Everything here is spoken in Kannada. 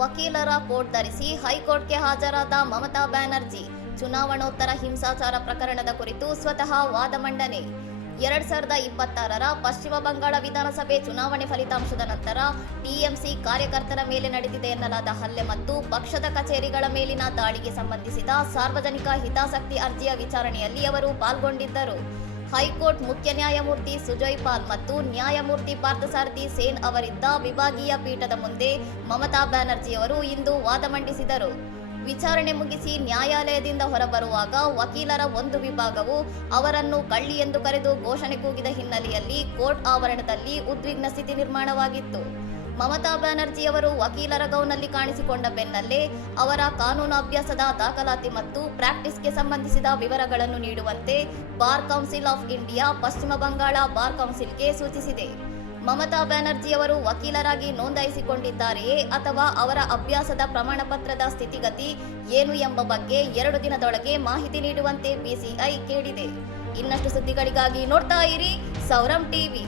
ವಕೀಲರ ಕೋಟ್ ಧರಿಸಿ ಹೈಕೋರ್ಟ್ಗೆ ಹಾಜರಾದ ಮಮತಾ ಬ್ಯಾನರ್ಜಿ. ಚುನಾವಣೋತ್ತರ ಹಿಂಸಾಚಾರ ಪ್ರಕರಣದ ಕುರಿತು ಸ್ವತಃ ವಾದ ಮಂಡನೆ. 2026ರ ಪಶ್ಚಿಮ ಬಂಗಾಳ ವಿಧಾನಸಭೆ ಚುನಾವಣೆ ಫಲಿತಾಂಶದ ನಂತರ ಟಿಎಂಸಿ ಕಾರ್ಯಕರ್ತರ ಮೇಲೆ ನಡೆದಿದೆ ಎನ್ನಲಾದ ಹಲ್ಲೆ ಮತ್ತು ಪಕ್ಷದ ಕಚೇರಿಗಳ ಮೇಲಿನ ದಾಳಿಗೆ ಸಂಬಂಧಿಸಿದ ಸಾರ್ವಜನಿಕ ಹಿತಾಸಕ್ತಿ ಅರ್ಜಿಯ ವಿಚಾರಣೆಯಲ್ಲಿ ಅವರು ಪಾಲ್ಗೊಂಡಿದ್ದರು. ಹೈಕೋರ್ಟ್ ಮುಖ್ಯ ನ್ಯಾಯಮೂರ್ತಿ ಸುಜಯ್ ಪಾಲ್ ಮತ್ತು ನ್ಯಾಯಮೂರ್ತಿ ಪಾರ್ಥಸಾರಥಿ ಸೇನ್ ಅವರಿದ್ದ ವಿಭಾಗೀಯ ಪೀಠದ ಮುಂದೆ ಮಮತಾ ಬ್ಯಾನರ್ಜಿಯವರು ಇಂದು ವಾದ ಮಂಡಿಸಿದರು. ವಿಚಾರಣೆ ಮುಗಿಸಿ ನ್ಯಾಯಾಲಯದಿಂದ ಹೊರಬರುವಾಗ ವಕೀಲರ ಒಂದು ವಿಭಾಗವು ಅವರನ್ನು ಕಳ್ಳಿ ಎಂದು ಕರೆದು ಘೋಷಣೆ ಕೂಗಿದ ಹಿನ್ನೆಲೆಯಲ್ಲಿ ಕೋರ್ಟ್ ಆವರಣದಲ್ಲಿ ಉದ್ವಿಗ್ನ ಸ್ಥಿತಿ ನಿರ್ಮಾಣವಾಗಿತ್ತು. ಮಮತಾ ಬ್ಯಾನರ್ಜಿಯವರು ವಕೀಲರ ಗೌನಲ್ಲಿ ಕಾಣಿಸಿಕೊಂಡ ಬೆನ್ನಲ್ಲೇ ಅವರ ಕಾನೂನು ಅಭ್ಯಾಸದ ದಾಖಲಾತಿ ಮತ್ತು ಪ್ರಾಕ್ಟೀಸ್ಗೆ ಸಂಬಂಧಿಸಿದ ವಿವರಗಳನ್ನು ನೀಡುವಂತೆ ಬಾರ್ ಕೌನ್ಸಿಲ್ ಆಫ್ ಇಂಡಿಯಾ ಪಶ್ಚಿಮ ಬಂಗಾಳ ಬಾರ್ ಕೌನ್ಸಿಲ್ಗೆ ಸೂಚಿಸಿದೆ. ಮಮತಾ ಬ್ಯಾನರ್ಜಿಯವರು ವಕೀಲರಾಗಿ ನೋಂದಾಯಿಸಿಕೊಂಡಿದ್ದಾರೆಯೇ ಅಥವಾ ಅವರ ಅಭ್ಯಾಸದ ಪ್ರಮಾಣಪತ್ರದ ಸ್ಥಿತಿಗತಿ ಏನು ಎಂಬ ಬಗ್ಗೆ 2 ದಿನದೊಳಗೆ ಮಾಹಿತಿ ನೀಡುವಂತೆ ಬಿಸಿಐ ಕೇಳಿದೆ. ಇನ್ನಷ್ಟು ಸುದ್ದಿಗಳಿಗಾಗಿ ನೋಡ್ತಾ ಇರಿ ಸೌರಂ ಟಿವಿ.